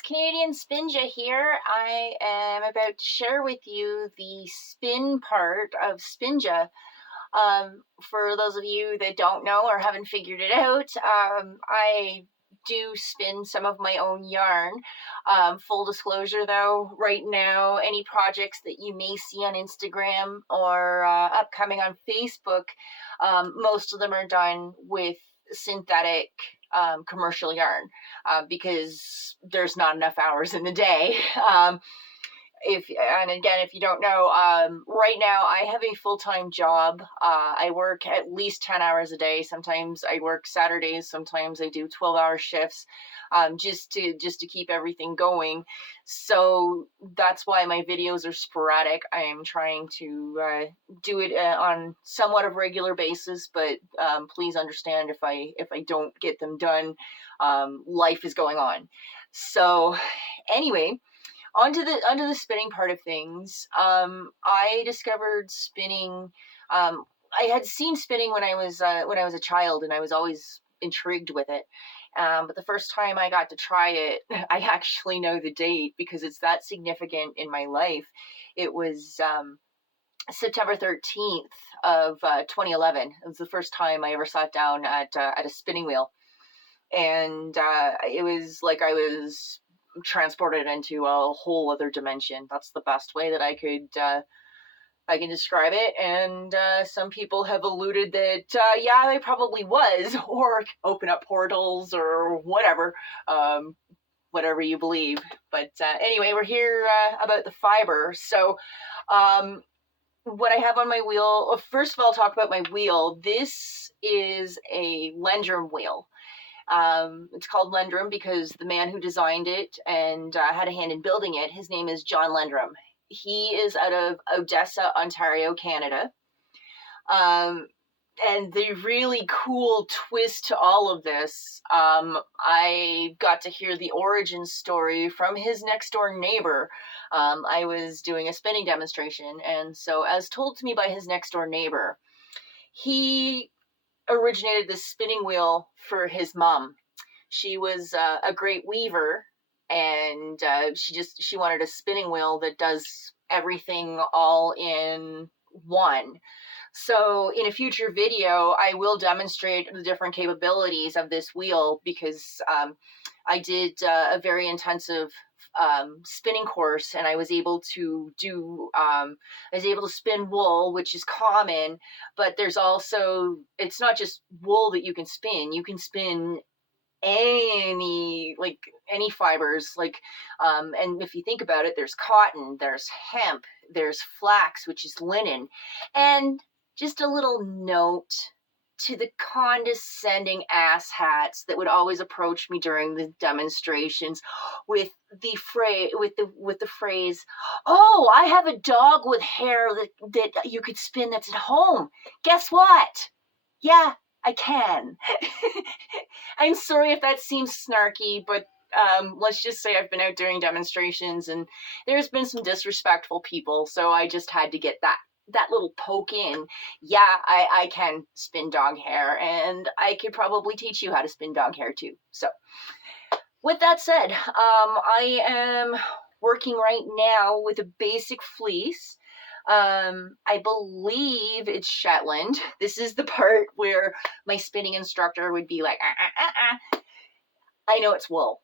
it's Canadian Spinja here. I am about to share with you the spin part of Spinja. For those of you that don't know or haven't figured it out, I do spin some of my own yarn. Full disclosure though, right now, any projects that you may see on Instagram or upcoming on Facebook, most of them are done with synthetic commercial yarn because there's not enough hours in the day. If you don't know, right now I have a full-time job. I work at least 10 hours a day. Sometimes I work Saturdays, sometimes I do 12-hour shifts, just to keep everything going. So that's why my videos are sporadic. I am trying to do it on somewhat of a regular basis, but please understand if I don't get them done. Life is going on. So anyway, onto the spinning part of things. I discovered spinning. I had seen spinning when I was a child, and I was always intrigued with it. But the first time I got to try it, I actually know the date because it's that significant in my life. It was September 13th of 2011. It was the first time I ever sat down at a spinning wheel, and it was like I was transported into a whole other dimension. That's the best way that I can describe it. And some people have alluded that yeah, I probably was, or open up portals or whatever, whatever you believe. But anyway, we're here about the fiber. So what I have on my wheel, well, first of all, I'll talk about my wheel. This is a Lendrum wheel. It's called Lendrum because the man who designed it and had a hand in building it, his name is John Lendrum. He is out of Odessa, Ontario, Canada. And the really cool twist to all of this, I got to hear the origin story from his next door neighbor. I was doing a spinning demonstration, and so as told to me by his next door neighbor, he originated this spinning wheel for his mom. She was a great weaver, and she wanted a spinning wheel that does everything all in one. So in a future video, I will demonstrate the different capabilities of this wheel because I did a very intensive spinning course, and I was able to spin wool, which is common, but there's also, it's not just wool that you can spin any fibers, and if you think about it, there's cotton, there's hemp, there's flax, which is linen. And just a little note to the condescending asshats that would always approach me during the demonstrations with the phrase, "Oh, I have a dog with hair that you could spin that's at home. Guess what? Yeah, I can." I'm sorry if that seems snarky, but let's just say I've been out doing demonstrations and there's been some disrespectful people, so I just had to get that little poke in. Yeah, I can spin dog hair, and I could probably teach you how to spin dog hair too. So with that said, I am working right now with a basic fleece. I believe it's Shetland. This is the part where my spinning instructor would be like, I know it's wool.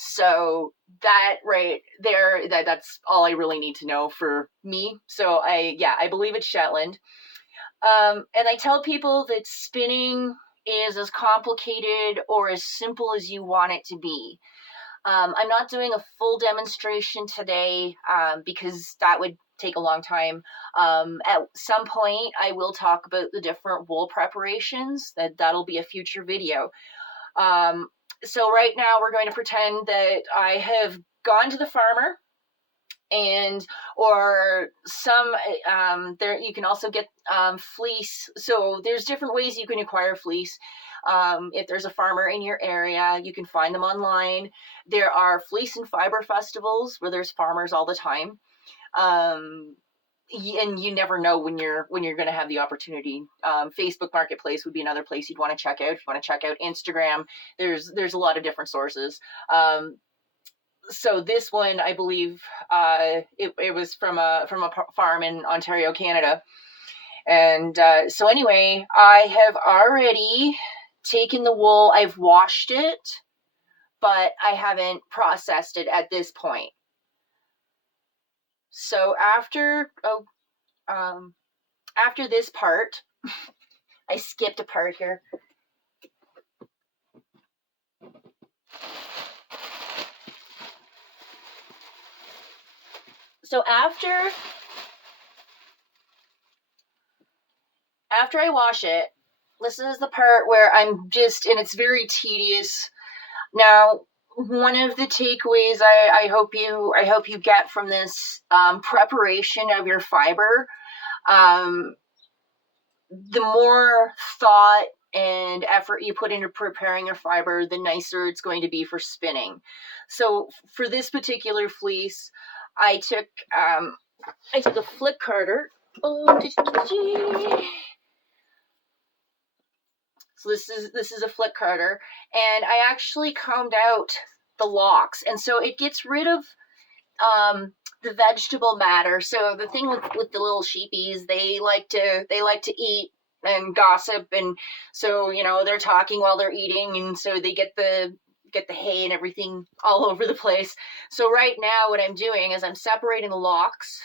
So that right there, that's all I really need to know for me. So I believe it's Shetland. And I tell people that spinning is as complicated or as simple as you want it to be. I'm not doing a full demonstration today because that would take a long time. At some point, I will talk about the different wool preparations. That'll be a future video. So right now we're going to pretend that I have gone to the farmer, and or some there you can also get fleece. So there's different ways you can acquire fleece. If there's a farmer in your area, you can find them online. There are fleece and fiber festivals where there's farmers all the time. And you never know when you're going to have the opportunity. Facebook Marketplace would be another place you'd want to check out. If you want to check out Instagram, there's a lot of different sources. So this one, I believe, it was from a farm in Ontario, Canada. And so anyway, I have already taken the wool, I've washed it, but I haven't processed it at this point. So after this part, I skipped a part here. So after I wash it, this is the part where I'm just, and it's very tedious. Now, one of the takeaways I hope you get from this preparation of your fiber, the more thought and effort you put into preparing your fiber, the nicer it's going to be for spinning. So for this particular fleece, I took a flick carder. So this is a flick carder, and I actually combed out the locks, and so it gets rid of the vegetable matter. So the thing with the little sheepies, they like to eat and gossip, and so they're talking while they're eating, and so they get the hay and everything all over the place. So right now what I'm doing is I'm separating the locks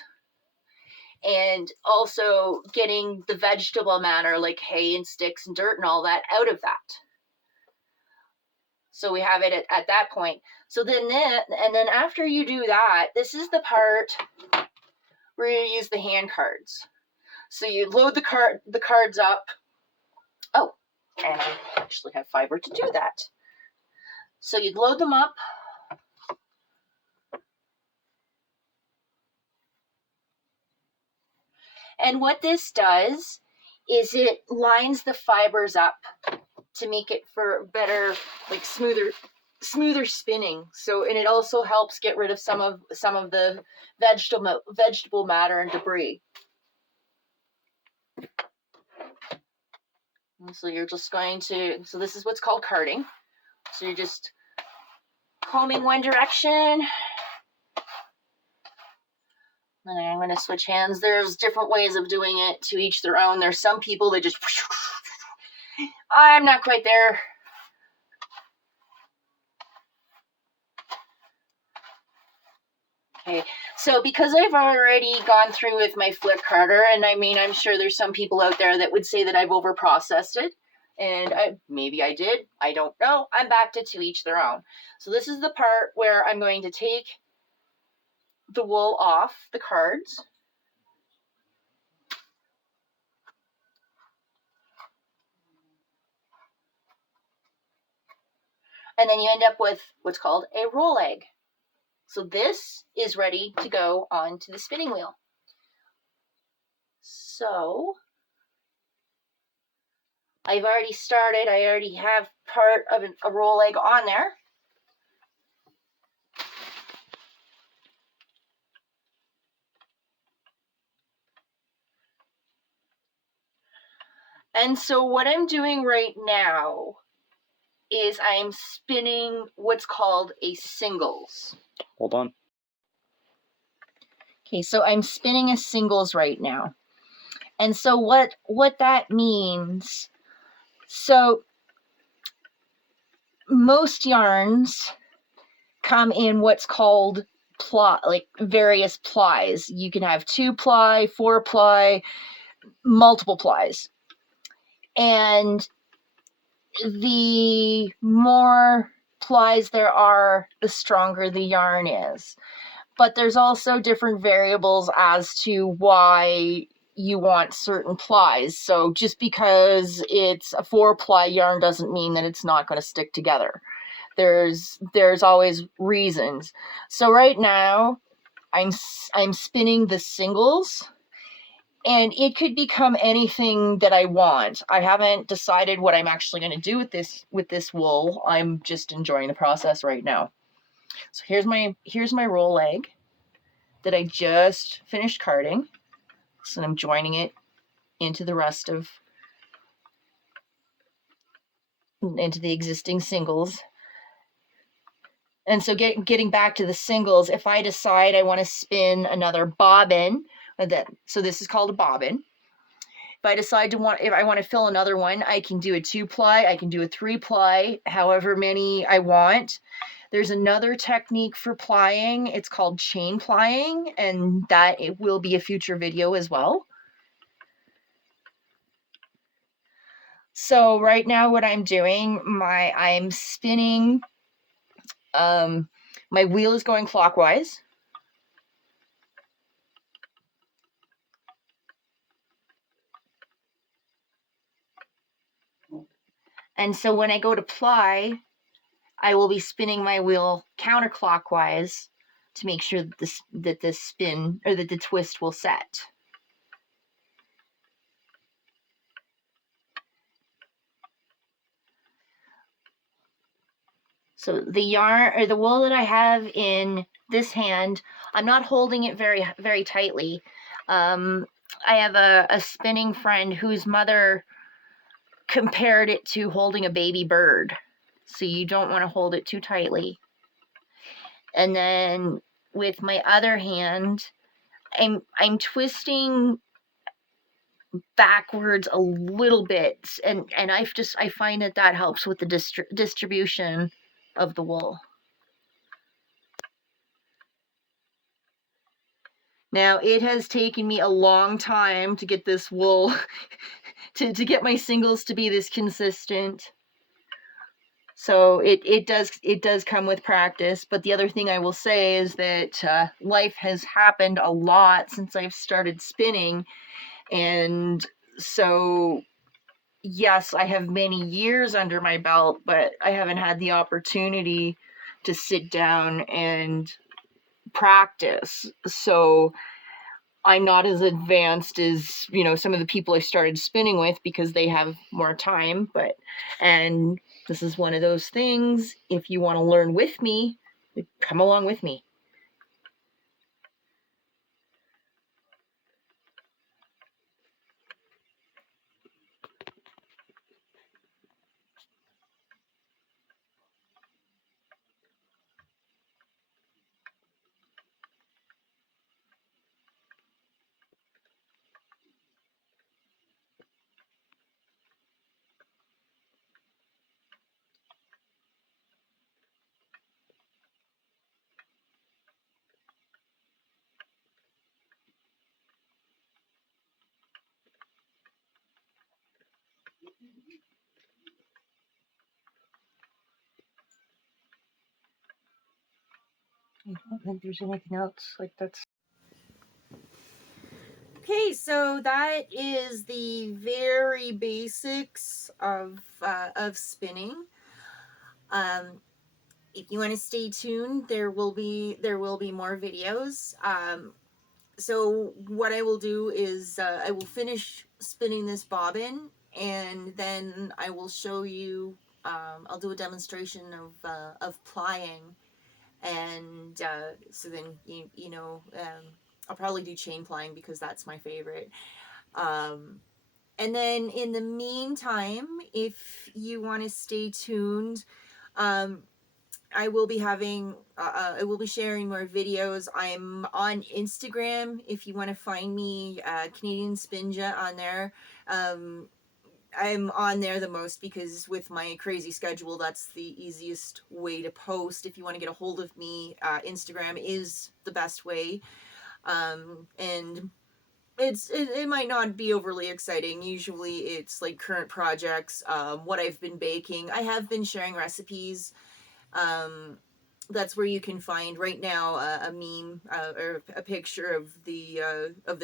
and also getting the vegetable matter like hay and sticks and dirt and all that out of that. So we have it at that point. So then after you do that, this is the part where you use the hand cards. So you load the cards up. Oh, and I actually have fiber to do that. So you'd load them up. And what this does is it lines the fibers up to make it for better, like smoother spinning. So, and it also helps get rid of some of the vegetable matter and debris. And so you're just going to, so this is what's called carding. So you're just combing one direction. And I'm going to switch hands. There's different ways of doing it, to each their own. There's some people that just, I'm not quite there. Okay, so because I've already gone through with my flip carder, and I mean, I'm sure there's some people out there that would say that I've overprocessed it, and maybe I did, I don't know. I'm back to each their own. So this is the part where I'm going to take the wool off the cards. And then you end up with what's called a roll egg. So this is ready to go onto the spinning wheel. So I've already started. I already have part of a roll egg on there. And so what I'm doing right now is I'm spinning what's called a singles. Hold on. Okay, so I'm spinning a singles right now. And so what that means, so most yarns come in what's called various plies. You can have 2-ply, 4-ply, multiple plies. And the more plies there are, the stronger the yarn is. But there's also different variables as to why you want certain plies. So just because it's a 4-ply yarn doesn't mean that it's not going to stick together. There's always reasons. So right now I'm spinning the singles, and it could become anything that I want. I haven't decided what I'm actually going to do with this wool. I'm just enjoying the process right now. So here's my roll egg that I just finished carding. So I'm joining it into the rest of into the existing singles. And so getting back to the singles, if I decide I want to spin another bobbin, so this is called a bobbin. If I want to fill another one, I can do a 2-ply, I can do a 3-ply, however many I want. There's another technique for plying. It's called chain plying, and that it will be a future video as well. So right now what I'm doing, I'm spinning, my wheel is going clockwise. And so when I go to ply, I will be spinning my wheel counterclockwise to make sure that the spin or that the twist will set. So the yarn or the wool that I have in this hand, I'm not holding it very, very tightly. I have a spinning friend whose mother compared it to holding a baby bird. So you don't want to hold it too tightly. And then with my other hand, I'm twisting backwards a little bit, and I find that helps with the distribution of the wool. Now, it has taken me a long time to get this wool to get my singles to be this consistent. So it does come with practice. But the other thing I will say is that life has happened a lot since I've started spinning, and so yes, I have many years under my belt, but I haven't had the opportunity to sit down and practice. So I'm not as advanced as, some of the people I started spinning with because they have more time, and this is one of those things. If you want to learn with me, come along with me. I don't think there's anything else like that's. Okay, so that is the very basics of spinning. If you want to stay tuned, there will be more videos. So what I will do is I will finish spinning this bobbin, and then I will show you. I'll do a demonstration of plying, and so then I'll probably do chain plying because that's my favorite. And then in the meantime, if you want to stay tuned, I will be sharing more videos. I'm on Instagram if you want to find me, Canadian Spinja on there. I'm on there the most because with my crazy schedule, that's the easiest way to post. If you want to get a hold of me, Instagram is the best way. And it might not be overly exciting. Usually it's like current projects, what I've been baking. I have been sharing recipes. That's where you can find right now a meme or a picture of the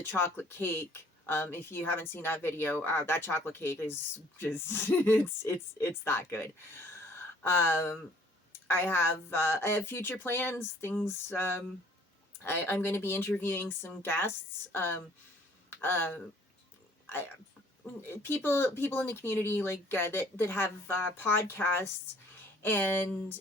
chocolate cake. If you haven't seen that video, that chocolate cake is just it's that good. I have future plans, things. I'm going to be interviewing some guests. I, people in the community that have podcasts, and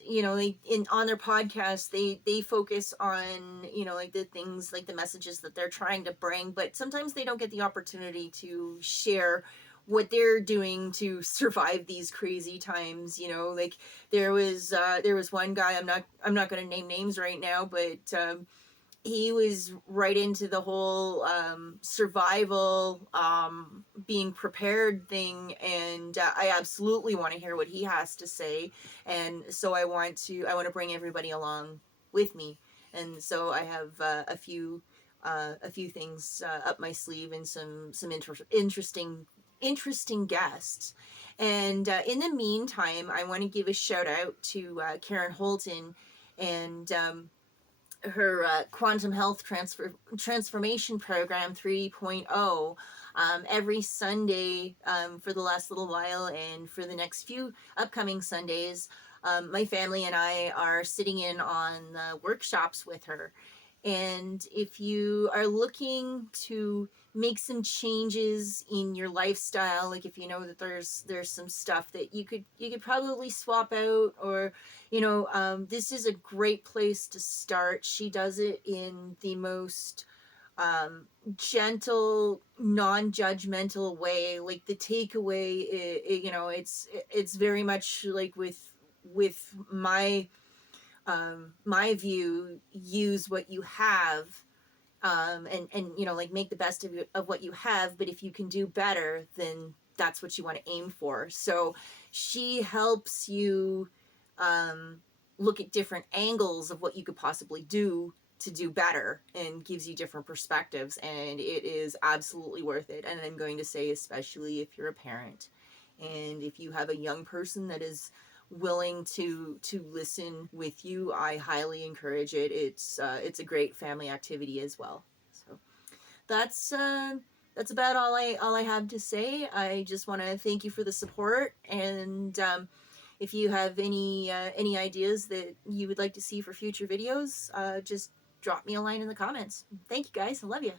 on their podcast they focus on the things, like the messages that they're trying to bring, but sometimes they don't get the opportunity to share what they're doing to survive these crazy times. You know, like there was one guy, I'm not going to name names right now, but he was right into the whole survival, being prepared thing, and I absolutely want to hear what he has to say, and so I want to bring everybody along with me, and so I have a few things up my sleeve and some interesting guests. And in the meantime, I want to give a shout out to Karen Holton and her quantum health transformation program 3.0 every Sunday for the last little while, and for the next few upcoming Sundays. My family and I are sitting in on workshops with her. And if you are looking to make some changes in your lifestyle, like if you know that there's some stuff that you could probably swap out, or this is a great place to start. She does it in the most um, gentle, non-judgmental way. Like the takeaway, it's very much like with my view. Use what you have, and like make the best of what you have. But if you can do better, then that's what you want to aim for. So she helps you um, look at different angles of what you could possibly do to do better, and gives you different perspectives, and it is absolutely worth it. And I'm going to say, especially if you're a parent and if you have a young person that is willing to listen with you, I highly encourage it. It's a great family activity as well. So that's about all I have to say. I just want to thank you for the support, and if you have any ideas that you would like to see for future videos, just drop me a line in the comments. Thank you guys. I love you.